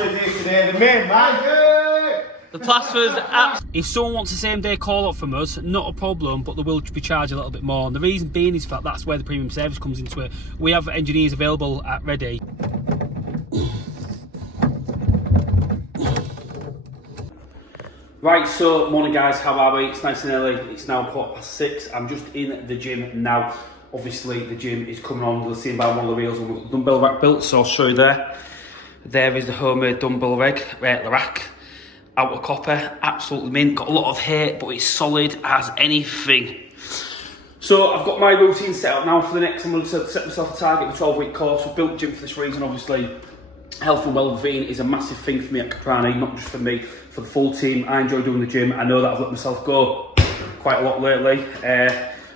plasterers here today, the main man. The plasterers. If someone wants the same day call up from us, not a problem, but they will be charged a little bit more. And the reason being is that that's where the premium service comes into it. We have engineers available at ready. Right, so morning guys, how are we? It's nice and early, it's now 6:15. I'm just in the gym now. Obviously the gym is coming on, you'll see by one of the reels, and we've got the dumbbell rack built, so I'll show you there. There is the homemade dumbbell rack, out of copper, absolutely mint, got a lot of hair, but it's solid as anything. So I've got my routine set up now for the next, I'm going to set myself a target of a 12-week course. We've built the gym for this reason, obviously. Health and well-being is a massive thing for me at Caprani, not just for me, for the full team. I enjoy doing the gym. I know that I've let myself go quite a lot lately.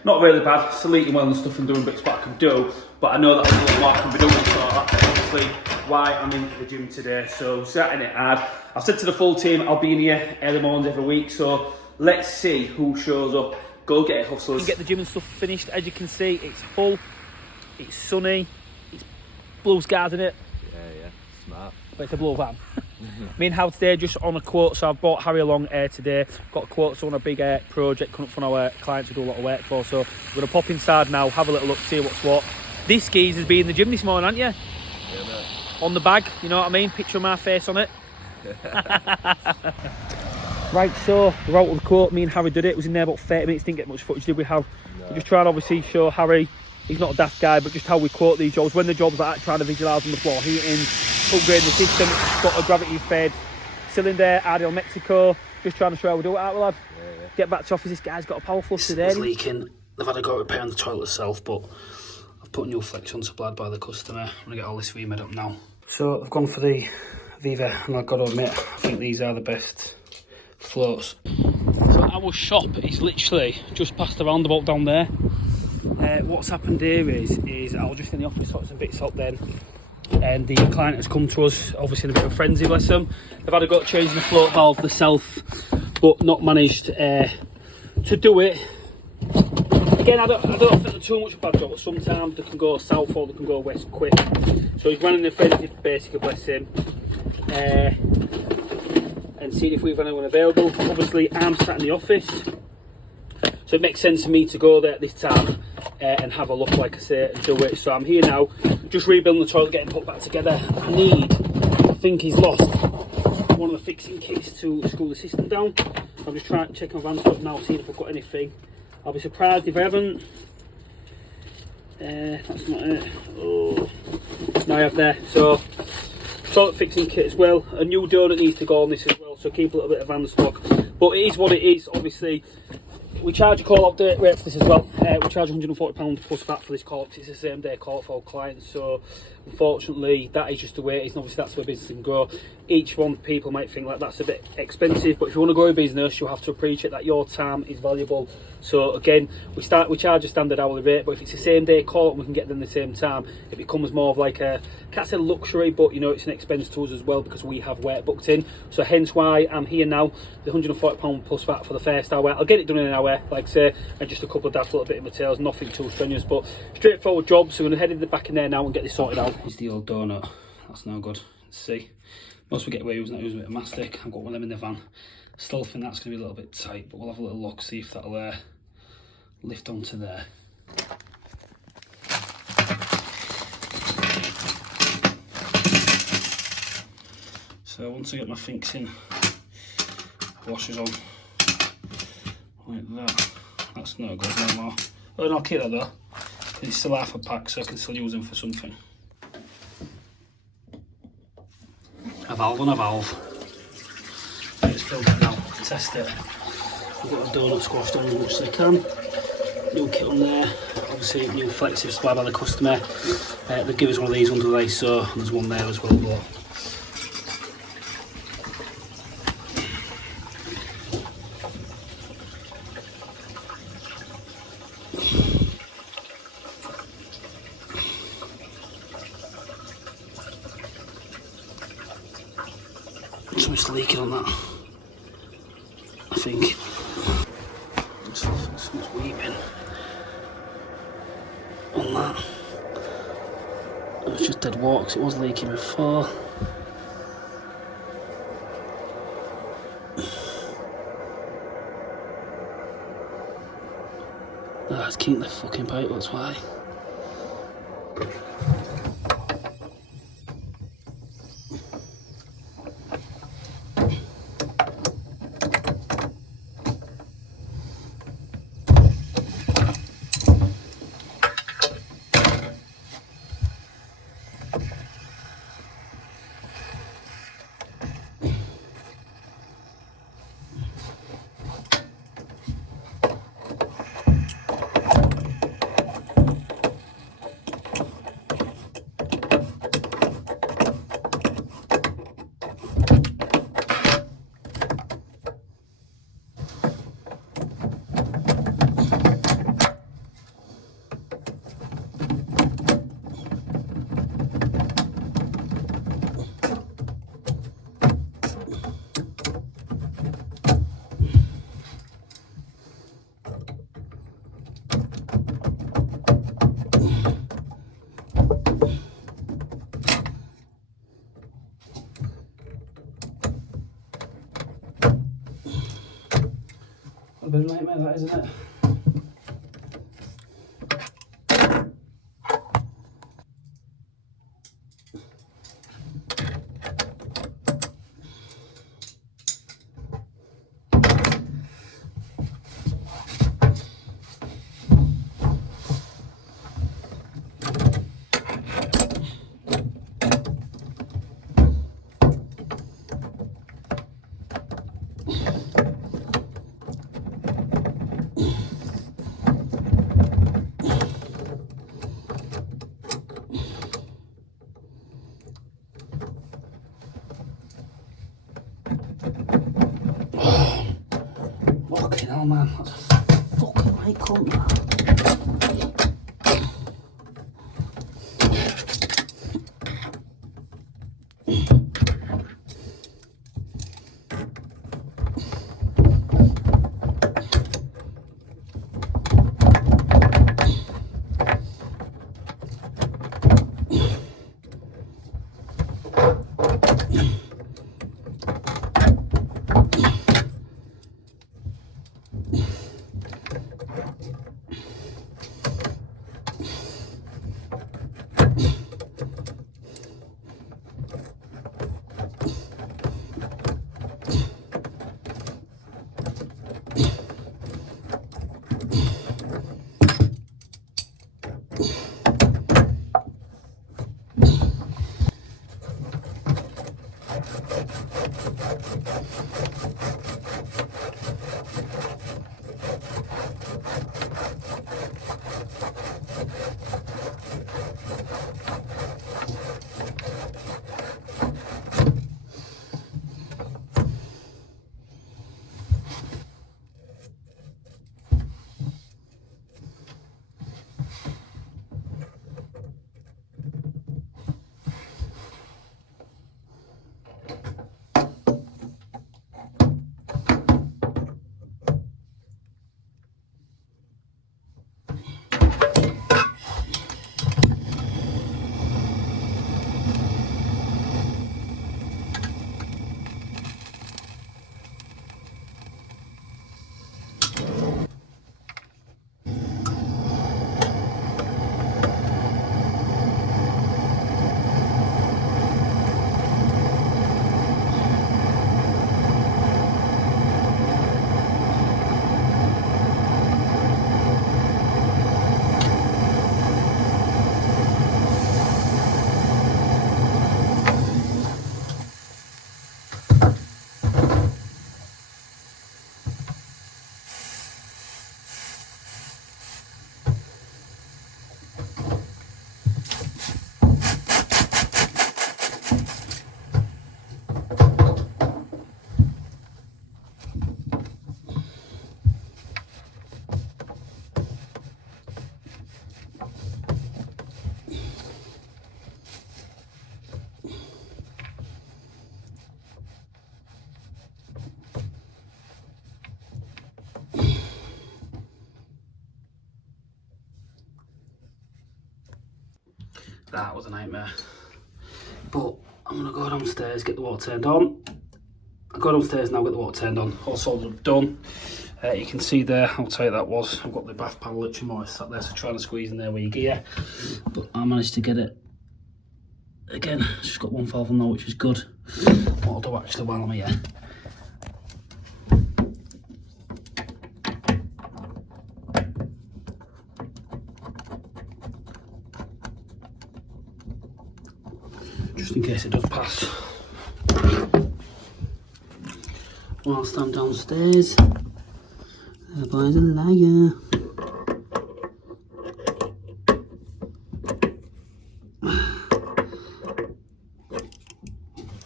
Not really bad, still eating well and stuff and doing bits what I can do, but I know that there's a lot more I can be doing, so that's obviously why I'm in the gym today. So setting it hard. I've said to the full team, I'll be in here early mornings every week, so let's see who shows up. Go get it, hustlers. You get the gym and stuff finished. As you can see, it's full, it's sunny, it's blue skies in it. Yeah, smart. But it's a blue van. Me and Hal today just on a quote, so I've brought Harry along today. Got quotes on a big project coming up from our clients who do a lot of work for. So we're going to pop inside now, have a little look, see what's what. This geez has been in the gym this morning, haven't you? Yeah, mate. On the bag, you know what I mean? Picture of my face on it. Right, so we're out of the quote. Me and Harry did it. It was in there about 30 minutes, didn't get much footage, did we, Hal? No. We just tried obviously show Harry, he's not a daft guy, but just how we quote these jobs. When the job's like that, trying to visualise on the floor, heating, upgrading the system, it's got a gravity fed cylinder, RDL Mexico, just trying to show how we do it out, lad. Yeah. Get back to office, this guy's got a power flush today. It's leaking. They've had to go repair on the toilet itself, but I've put new flex on supplied by the customer. I'm going to get all this remade up now. So I've gone for the Viva, and I've got to admit, I think these are the best floats. So our shop is literally just past the roundabout down there. What's happened here is I was just in the office sorting some bits up then, and the client has come to us, obviously in a bit of a frenzy, bless them. They've had to go changing the float valve themselves, but not managed to do it. Again, I don't think they're too much of a bad job, but sometimes they can go south or they can go west quick. So he's running the frenzy basically, bless him, and seeing if we've got anyone available. Obviously I'm sat in the office, so it makes sense for me to go there at this time and have a look, like I say, and do it. So I'm here now, just rebuilding the toilet, getting put back together. I think he's lost one of the fixing kits to screw the system down. I'm just trying to check my van stuff now, seeing if I've got anything. I'll be surprised if I haven't. That's not it. Oh, now I have there. So toilet fixing kit as well. A new donut needs to go on this as well, so keep a little bit of van stock. But it is what it is, obviously. We charge a call-out rate for this as well. We charge £140 plus VAT for this call-out. It's the same day call-out for all clients. So unfortunately, that is just the way it is. And obviously, that's where business can grow. Each one, people might think like that's a bit expensive, but if you want to grow a business, you have to appreciate that your time is valuable. So again, we charge a standard hourly rate, but if it's the same day call and we can get them the same time, it becomes more of like a, I can't say luxury, but you know, it's an expense to us as well because we have work booked in. So hence why I'm here now. The £140 plus VAT for the first hour. I'll get it done in an hour, like I say, and just a couple of daft little bit of materials, nothing too strenuous, but straightforward job. So we're going to head in the back in there now and get this sorted out. Here's the old donut. That's no good. Let's see. Most we get away using a bit of mastic. I've got one of them in the van. Still think that's going to be a little bit tight, but we'll have a little look, see if that'll lift onto there. So once I get my fixing washers on, like that, that's no good no more. Oh, no, I'll keep that though. It's still half a pack, so I can still use them for something. A valve on a valve. Let's fill it now, test it. We've got the donut squashed on as much as I can. New kit on there, obviously new flexive supplied by the customer. They give us one of these under the ice, so there's one there as well. But something's leaking on that, I think. Something's weeping on that. It was just dead water because it was leaking before. That's keeping the fucking pipe, that's why. A bit of a nightmare that, isn't it? Fucking hell, man. That's a fucking light cunt, man. That was a nightmare. But I'm gonna go downstairs, get the water turned on. I go downstairs now, get the water turned on. All soldered up, done. You can see there how tight that was. I've got the bath panel literally more sat there, so trying to squeeze in there with your gear. But I managed to get it. Again, it's just got one valve on there, which is good. What I'll do actually while I'm here. Just in case it does pass. Whilst I'm downstairs, the boy's a liar.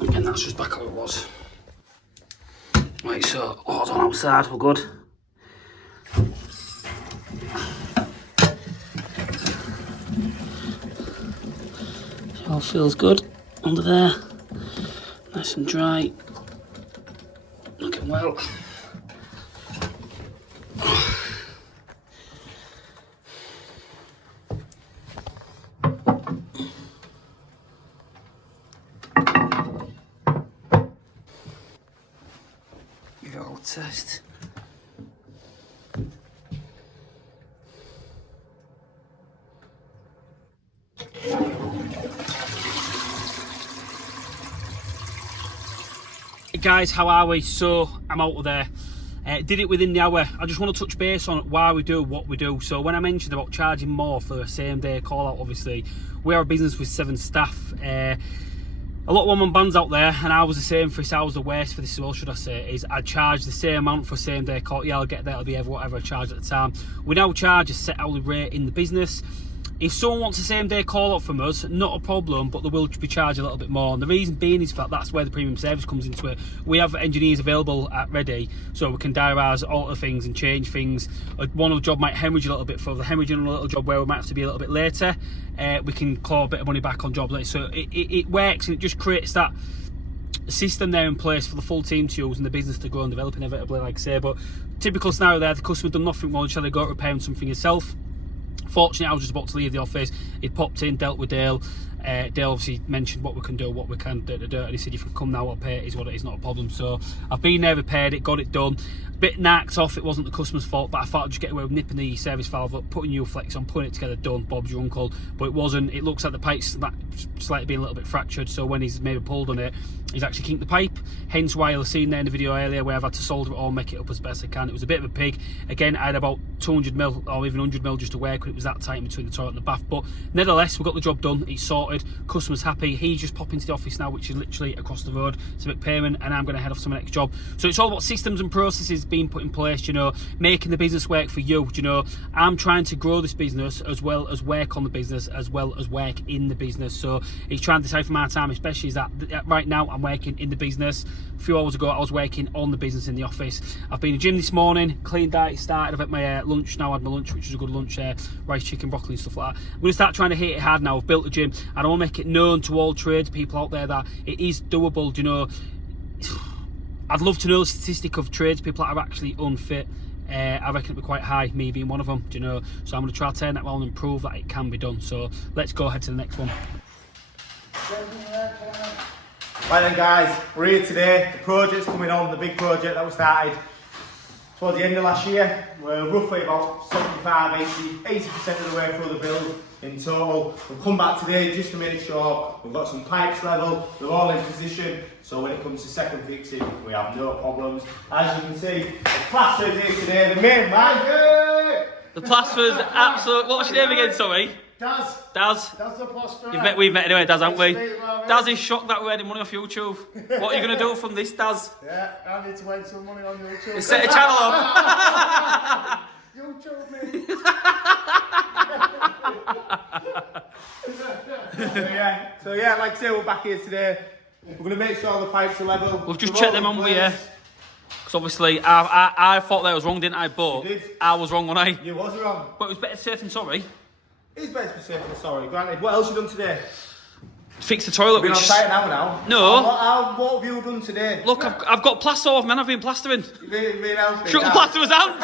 Again, that's just back how it was. Right, so all on outside, we're good. It all feels good under there, nice and dry. Looking well. Give it a little test. Guys, how are we? So I'm out of there. Did it within the hour. I just want to touch base on why we do what we do. So when I mentioned about charging more for a same day call out, obviously we are a business with 7 staff. A lot of one-man bands out there, and I was the same for this. I was the worst for this as well, should I say, is I charge the same amount for same day call. Yeah, I'll get that, it'll be whatever I charge at the time. We now charge a set hourly rate in the business. If someone wants the same day call up from us, not a problem, but they will be charged a little bit more. And the reason being is that that's where the premium service comes into it. We have engineers available at ready, so we can diarise, alter things and change things. One job might hemorrhage a little bit for the hemorrhaging, a little job where we might have to be a little bit later. We can claw a bit of money back on jobs later. So it works, and it just creates that system there in place for the full team to use and the business to grow and develop inevitably, like I say. But typical scenario there, the customer done nothing wrong, shall they go to repairing something yourself? Fortunately, I was just about to leave the office. He'd popped in, dealt with Dale. Dale obviously mentioned what we can do, what we can do, and he said, "You can come now, I'll pay it, is what it is, not a problem." So I've been there, repaired it, got it done. A bit knocked off, it wasn't the customer's fault, but I thought I'd just get away with nipping the service valve up, putting U-Flex on, putting it together, done, Bob's your uncle. But it wasn't. It looks like the pipe's slightly being a little bit fractured, so when he's maybe pulled on it, he's actually kinked the pipe. Hence why you'll have seen there in the video earlier where I've had to solder it all, make it up as best I can. It was a bit of a pig. Again, I had about 200mm or even 100mm just to work with. It was that tight in between the toilet and the bath. But nevertheless, we got the job done. It's sorted. Customer's happy. He's just popping to the office now, which is literally across the road to make payment, and I'm going to head off to my next job. So it's all about systems and processes being put in place, you know, making the business work for you. You know, I'm trying to grow this business as well as work on the business, as well as work in the business. So it's trying to decide for my time, especially is that right now I'm working in the business. A few hours ago I was working on the business in the office. I've been to the gym this morning, clean diet started. I've had my lunch now, had my lunch, which was a good lunch, rice, chicken, broccoli and stuff like that. I'm going to start trying to hit it hard now. I've built a gym and I want to make it known to all tradespeople out there that it is doable. You know, I'd love to know the statistic of tradespeople that are actually unfit. I reckon it'd be quite high, me being one of them, do you know? So I'm going to try to turn that around and prove that it can be done. So let's go ahead to the next one. Right then guys, we're here today. The project's coming on, the big project that we started towards the end of last year. We're roughly about 75, 80% of the way through the build in total. We've come back today just to make sure we've got some pipes level, they're all in position, so when it comes to second fixing, we have no problems. As you can see, the plaster's here today, the main man. The plaster's absolute. What's your name again, sorry? Daz. Daz. Daz the plasterer. We've met anyway, Daz, haven't we? Daz is shocked that we're earning money off YouTube. What are you going to do from this, Daz? Yeah, I need to make some money on YouTube. Set a channel up. YouTube me. So yeah, like I say, we're back here today. We're going to make sure all the pipes are level. We've just checked them on with you. Because obviously, I thought that was wrong, didn't I? But you did. I was wrong, wasn't I? You was wrong. But it was better safe than sorry. It is better to be safe than sorry, granted. What else have you done today? Fix the toilet. Been on site an hour now. No. What have you done today? Look, I've got plaster off, man. I've been plastering. You've been healthy. Shut the plasterers out.